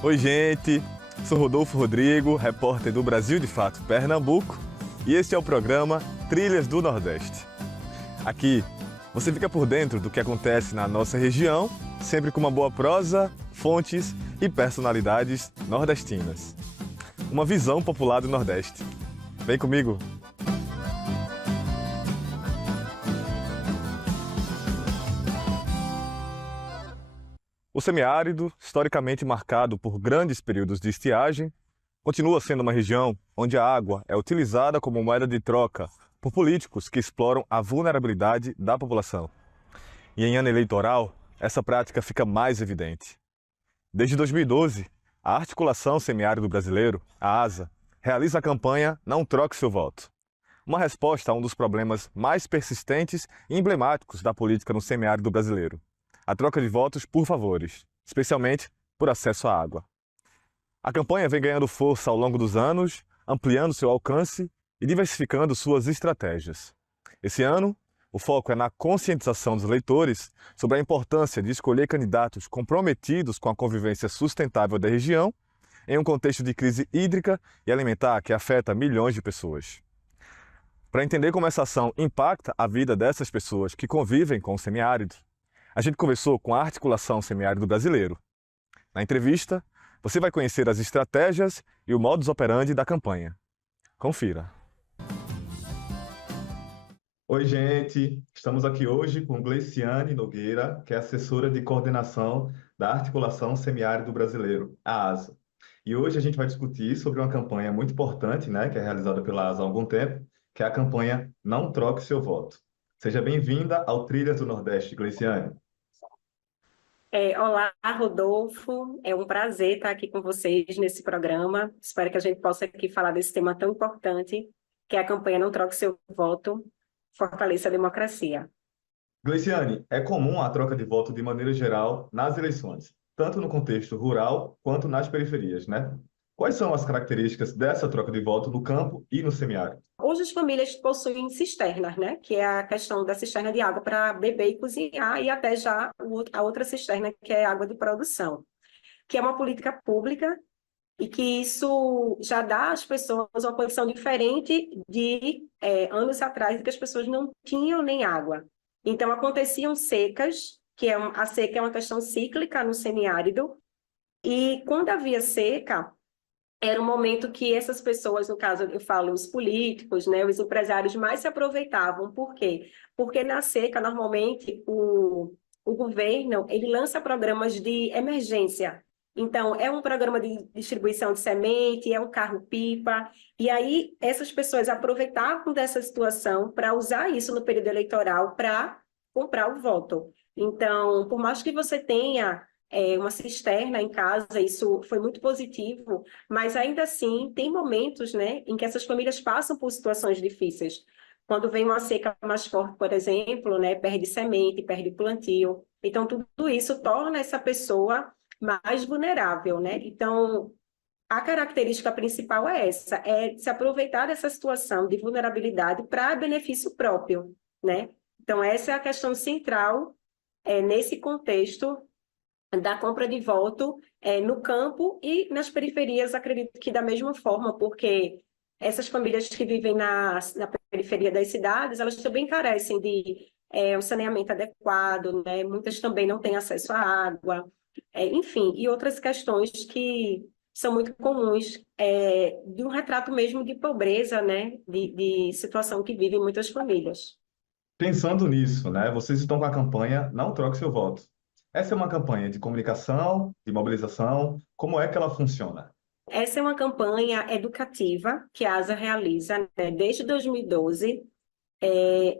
Oi, gente! Sou Rodolfo Rodrigo, repórter do Brasil de Fato Pernambuco, e este é o programa Trilhas do Nordeste. Aqui você fica por dentro do que acontece na nossa região, sempre com uma boa prosa, fontes e personalidades nordestinas. Uma visão popular do Nordeste. Vem comigo! O semiárido, historicamente marcado por grandes períodos de estiagem, continua sendo uma região onde a água é utilizada como moeda de troca por políticos que exploram a vulnerabilidade da população. E em ano eleitoral, essa prática fica mais evidente. Desde 2012, a Articulação Semiárido Brasileiro, a ASA, realiza a campanha Não Troque Seu Voto. Uma resposta a um dos problemas mais persistentes e emblemáticos da política no semiárido brasileiro: a troca de votos por favores, especialmente por acesso à água. A campanha vem ganhando força ao longo dos anos, ampliando seu alcance e diversificando suas estratégias. Esse ano, o foco é na conscientização dos eleitores sobre a importância de escolher candidatos comprometidos com a convivência sustentável da região em um contexto de crise hídrica e alimentar que afeta milhões de pessoas. Para entender como essa ação impacta a vida dessas pessoas que convivem com o semiárido, a gente conversou com a Articulação Semiárido Brasileiro. Na entrevista, você vai conhecer as estratégias e o modus operandi da campanha. Confira. Oi, gente! Estamos aqui hoje com Gleiciane Nogueira, que é assessora de coordenação da Articulação Semiárido Brasileiro, a ASA. E hoje a gente vai discutir sobre uma campanha muito importante, né, que é realizada pela ASA há algum tempo, que é a campanha Não Troque Seu Voto. Seja bem-vinda ao Trilhas do Nordeste, Gleiciane. Olá, Rodolfo. É um prazer estar aqui com vocês nesse programa. Espero que a gente possa aqui falar desse tema tão importante, que é a campanha Não Troque Seu Voto, Fortaleça a Democracia. Gleiciane, é comum a troca de voto de maneira geral nas eleições, tanto no contexto rural quanto nas periferias, né? Quais são as características dessa troca de voto no campo e no semiárido? Hoje as famílias possuem cisternas, né? Que é a questão da cisterna de água para beber e cozinhar, e até já a outra cisterna, que é água de produção, que é uma política pública e que isso já dá às pessoas uma condição diferente de anos atrás, em que as pessoas não tinham nem água. Então, aconteciam secas, a seca é uma questão cíclica no semiárido, e quando havia seca, era um momento que essas pessoas, no caso, eu falo os políticos, né, os empresários mais se aproveitavam. Por quê? Porque na seca, normalmente, o governo, ele lança programas de emergência. Então, é um programa de distribuição de semente, é um carro-pipa, e aí essas pessoas aproveitavam dessa situação para usar isso no período eleitoral para comprar o voto. Então, por mais que você tenha uma cisterna em casa, isso foi muito positivo, mas ainda assim tem momentos, né, em que essas famílias passam por situações difíceis. Quando vem uma seca mais forte, por exemplo, né, perde semente, perde plantio. Então, tudo isso torna essa pessoa mais vulnerável, né? Então, a característica principal é essa, é se aproveitar dessa situação de vulnerabilidade para benefício próprio, né? Então, essa é a questão central nesse contexto da compra de voto no campo e nas periferias, acredito que da mesma forma, porque essas famílias que vivem na periferia das cidades, elas também carecem de um saneamento adequado, né? Muitas também não têm acesso à água, enfim, e outras questões que são muito comuns, de um retrato mesmo de pobreza, né? De situação que vivem muitas famílias. Pensando nisso, né, vocês estão com a campanha Não Troque Seu Voto. Essa é uma campanha de comunicação, de mobilização. Como é que ela funciona? Essa é uma campanha educativa que a ASA realiza, né, desde 2012,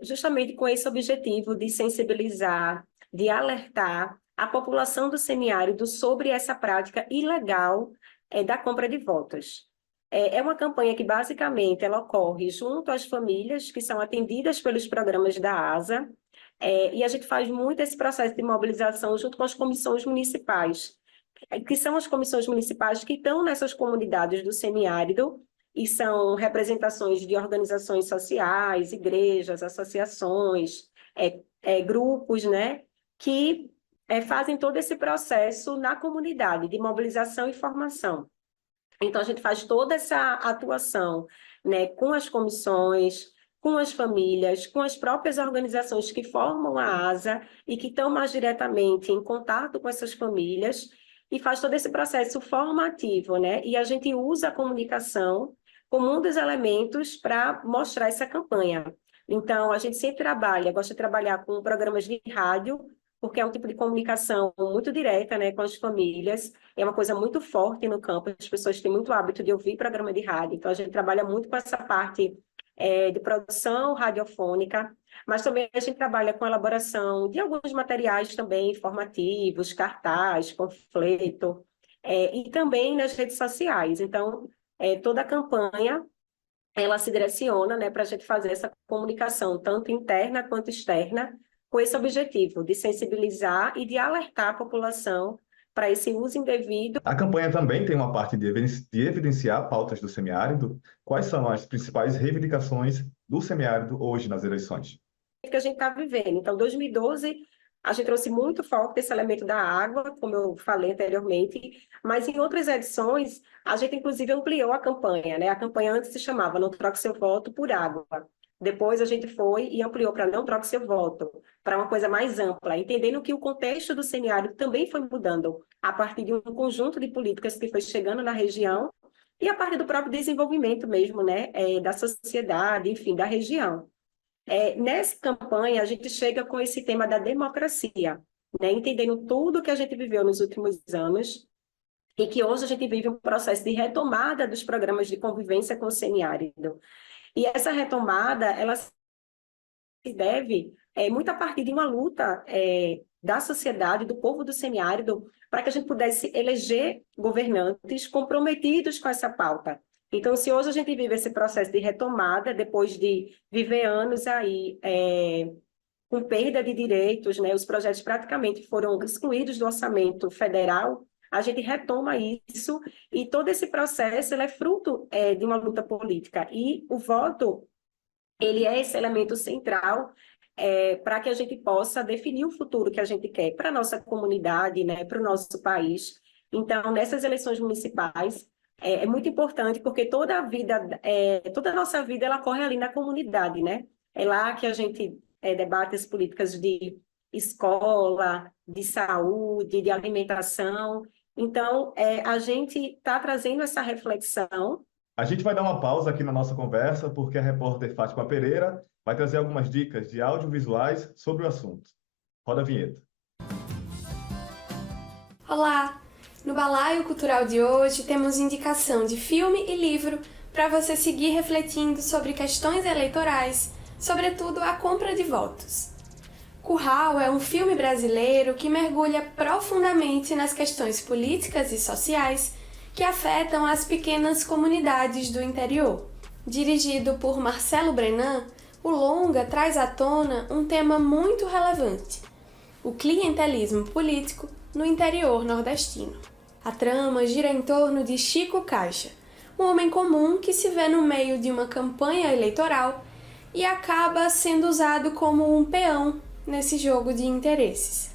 justamente com esse objetivo de sensibilizar, de alertar a população do semiárido sobre essa prática ilegal da compra de votos. É uma campanha que, basicamente, ela ocorre junto às famílias que são atendidas pelos programas da ASA, e a gente faz muito esse processo de mobilização junto com as comissões municipais, que são as comissões municipais que estão nessas comunidades do semiárido, e são representações de organizações sociais, igrejas, associações, grupos, né, que fazem todo esse processo na comunidade de mobilização e formação. Então, a gente faz toda essa atuação, né, com as comissões, com as famílias, com as próprias organizações que formam a ASA e que estão mais diretamente em contato com essas famílias, e faz todo esse processo formativo, né? E a gente usa a comunicação como um dos elementos para mostrar essa campanha. Então, a gente sempre gosta de trabalhar com programas de rádio, porque é um tipo de comunicação muito direta, né, com as famílias, é uma coisa muito forte no campo, as pessoas têm muito hábito de ouvir programa de rádio, então a gente trabalha muito com essa parte de produção radiofônica, mas também a gente trabalha com a elaboração de alguns materiais também informativos, cartaz, panfleto, e também nas redes sociais. Então, toda a campanha, ela se direciona, né, para a gente fazer essa comunicação, tanto interna quanto externa, com esse objetivo de sensibilizar e de alertar a população para esse uso indevido. A campanha também tem uma parte de evidenciar pautas do semiárido. Quais são as principais reivindicações do semiárido hoje nas eleições? Que a gente está vivendo. Então, 2012, a gente trouxe muito foco desse elemento da água, como eu falei anteriormente, mas em outras edições, a gente inclusive ampliou a campanha, né? A campanha antes se chamava Não Troque Seu Voto por Água. Depois a gente foi e ampliou para Não Troque Seu Voto, para uma coisa mais ampla, entendendo que o contexto do semiárido também foi mudando a partir de um conjunto de políticas que foi chegando na região e a partir do próprio desenvolvimento mesmo, né, da sociedade, enfim, da região. Nessa campanha, a gente chega com esse tema da democracia, né, entendendo tudo que a gente viveu nos últimos anos e que hoje a gente vive um processo de retomada dos programas de convivência com o semiárido. E essa retomada, ela se deve muito a partir de uma luta da sociedade, do povo do semiárido, para que a gente pudesse eleger governantes comprometidos com essa pauta. Então, se hoje a gente vive esse processo de retomada, depois de viver anos aí com perda de direitos, né, os projetos praticamente foram excluídos do orçamento federal, a gente retoma isso, e todo esse processo ele é fruto de uma luta política. E o voto, ele é esse elemento central para que a gente possa definir o futuro que a gente quer para a nossa comunidade, né, para o nosso país. Então, nessas eleições municipais, é muito importante, porque toda a nossa vida, ela corre ali na comunidade, né? É lá que a gente debate as políticas de escola, de saúde, de alimentação. Então, a gente está trazendo essa reflexão. A gente vai dar uma pausa aqui na nossa conversa, porque a repórter Fátima Pereira vai trazer algumas dicas de audiovisuais sobre o assunto. Roda a vinheta. Olá! No Balaio Cultural de hoje temos indicação de filme e livro para você seguir refletindo sobre questões eleitorais, sobretudo a compra de votos. Curral é um filme brasileiro que mergulha profundamente nas questões políticas e sociais que afetam as pequenas comunidades do interior. Dirigido por Marcelo Brenan, o longa traz à tona um tema muito relevante: o clientelismo político no interior nordestino. A trama gira em torno de Chico Caixa, um homem comum que se vê no meio de uma campanha eleitoral e acaba sendo usado como um peão nesse jogo de interesses.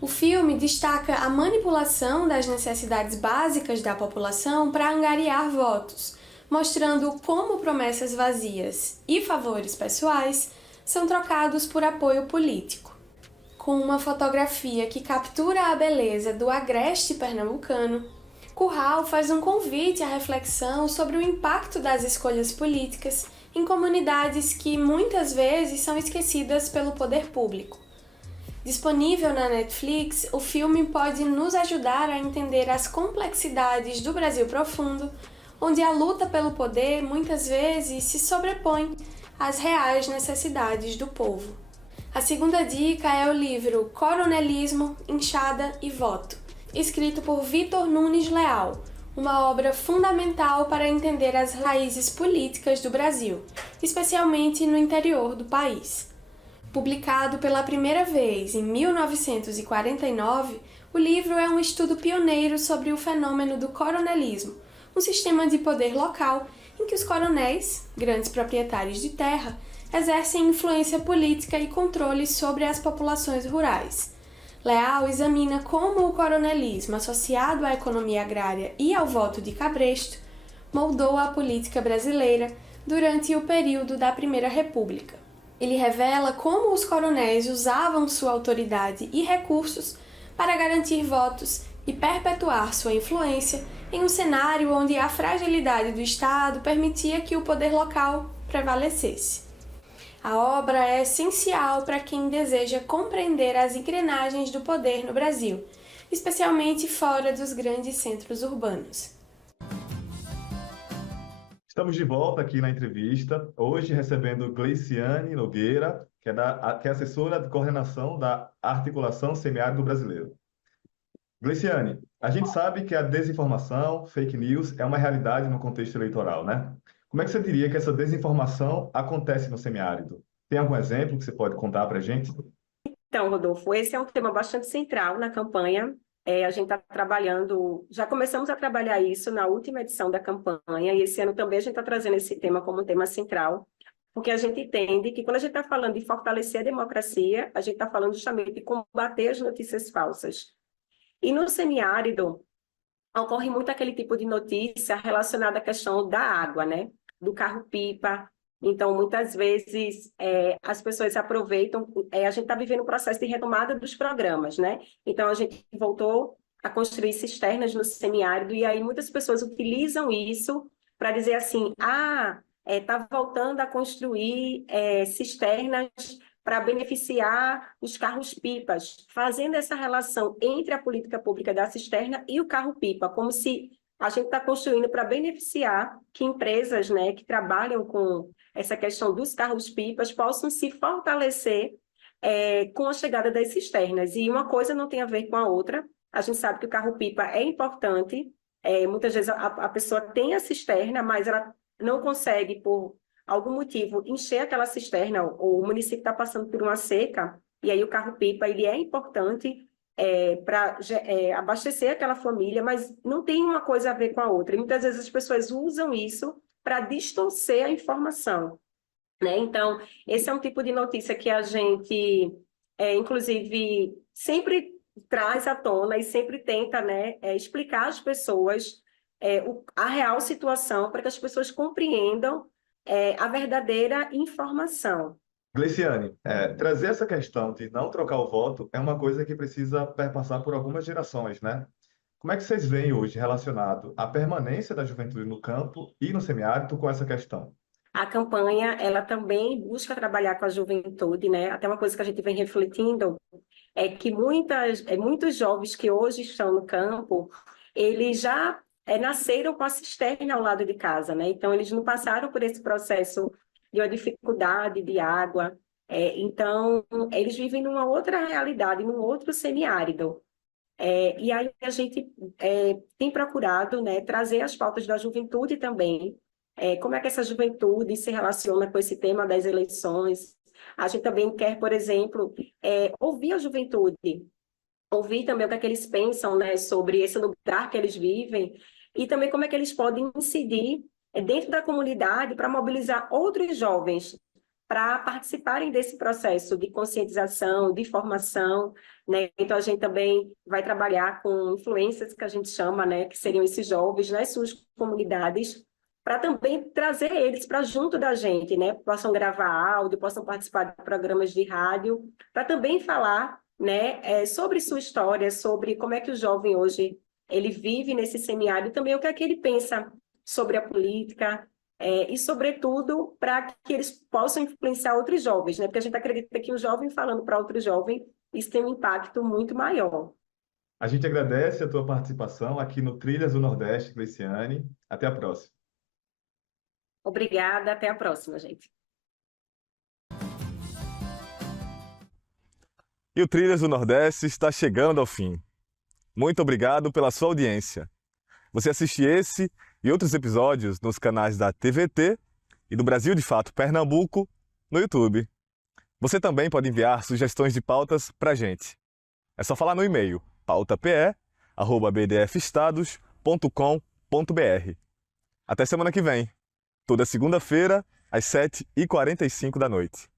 O filme destaca a manipulação das necessidades básicas da população para angariar votos, mostrando como promessas vazias e favores pessoais são trocados por apoio político. Com uma fotografia que captura a beleza do agreste pernambucano, Curral faz um convite à reflexão sobre o impacto das escolhas políticas em comunidades que muitas vezes são esquecidas pelo poder público. Disponível na Netflix, o filme pode nos ajudar a entender as complexidades do Brasil profundo, onde a luta pelo poder muitas vezes se sobrepõe às reais necessidades do povo. A segunda dica é o livro Coronelismo, Inchada e Voto, escrito por Vitor Nunes Leal, uma obra fundamental para entender as raízes políticas do Brasil, especialmente no interior do país. Publicado pela primeira vez em 1949, o livro é um estudo pioneiro sobre o fenômeno do coronelismo, um sistema de poder local em que os coronéis, grandes proprietários de terra, exercem influência política e controle sobre as populações rurais. Leal examina como o coronelismo, associado à economia agrária e ao voto de cabresto, moldou a política brasileira durante o período da Primeira República. Ele revela como os coronéis usavam sua autoridade e recursos para garantir votos e perpetuar sua influência em um cenário onde a fragilidade do Estado permitia que o poder local prevalecesse. A obra é essencial para quem deseja compreender as engrenagens do poder no Brasil, especialmente fora dos grandes centros urbanos. Estamos de volta aqui na entrevista, hoje recebendo Gleiciane Nogueira, que é assessora de coordenação da Articulação Semiárido Brasileiro. Gleiciane, a gente sabe que a desinformação, fake news, é uma realidade no contexto eleitoral, né? Como é que você diria que essa desinformação acontece no semiárido? Tem algum exemplo que você pode contar para a gente? Então, Rodolfo, esse é um tema bastante central na campanha. A gente está trabalhando, já começamos a trabalhar isso na última edição da campanha, e esse ano também a gente está trazendo esse tema como um tema central, porque a gente entende que quando a gente está falando de fortalecer a democracia, a gente está falando justamente de combater as notícias falsas. E no semiárido, ocorre muito aquele tipo de notícia relacionada à questão da água, né? Do carro-pipa. Então, muitas vezes, as pessoas aproveitam... a gente está vivendo um processo de retomada dos programas, né? Então, a gente voltou a construir cisternas no semiárido, e aí muitas pessoas utilizam isso para dizer assim, está voltando a construir cisternas para beneficiar os carros-pipas, fazendo essa relação entre a política pública da cisterna e o carro-pipa, como se a gente está construindo para beneficiar que empresas, né, que trabalham com essa questão dos carros-pipas possam se fortalecer com a chegada das cisternas. E uma coisa não tem a ver com a outra. A gente sabe que o carro-pipa é importante, muitas vezes a pessoa tem a cisterna, mas ela não consegue, por algum motivo, encher aquela cisterna, ou o município está passando por uma seca, e aí o carro-pipa ele é importante para abastecer aquela família, mas não tem uma coisa a ver com a outra. E muitas vezes as pessoas usam isso para distorcer a informação, né? Então, esse é um tipo de notícia que a gente, inclusive, sempre traz à tona e sempre tenta, né, explicar às pessoas a real situação para que as pessoas compreendam a verdadeira informação. Gleiciane, trazer essa questão de não trocar o voto é uma coisa que precisa perpassar por algumas gerações, né? Como é que vocês veem hoje relacionado a permanência da juventude no campo e no semiárido com essa questão? A campanha, ela também busca trabalhar com a juventude, né? Até uma coisa que a gente vem refletindo é que muitos jovens que hoje estão no campo, eles já nasceram com a cisterna ao lado de casa, né? Então, eles não passaram por esse processo de uma dificuldade de água. Então, eles vivem numa outra realidade, num outro semiárido. E aí a gente tem procurado, né, trazer as pautas da juventude também. Como é que essa juventude se relaciona com esse tema das eleições? A gente também quer, por exemplo, ouvir a juventude, ouvir também o que é que eles pensam, né, sobre esse lugar que eles vivem, e também como é que eles podem incidir dentro da comunidade para mobilizar outros jovens para participarem desse processo de conscientização, de formação, né? Então, a gente também vai trabalhar com influências, que a gente chama, né, que seriam esses jovens nas suas comunidades, para também trazer eles para junto da gente, né? Possam gravar áudio, possam participar de programas de rádio, para também falar, né, sobre sua história, sobre como é que o jovem hoje ele vive nesse semiárido, e também o que é que ele pensa sobre a política, e, sobretudo, para que eles possam influenciar outros jovens, né? Porque a gente acredita que o jovem falando para outro jovem, isso tem um impacto muito maior. A gente agradece a tua participação aqui no Trilhas do Nordeste, Gleiciane. Até a próxima. Obrigada, até a próxima, gente. E o Trilhas do Nordeste está chegando ao fim. Muito obrigado pela sua audiência. Você assiste esse e outros episódios nos canais da TVT e do Brasil de Fato Pernambuco no YouTube. Você também pode enviar sugestões de pautas para a gente. É só falar no e-mail pautape@bdfestados.com.br. Até semana que vem, toda segunda-feira, às 7h45 da noite.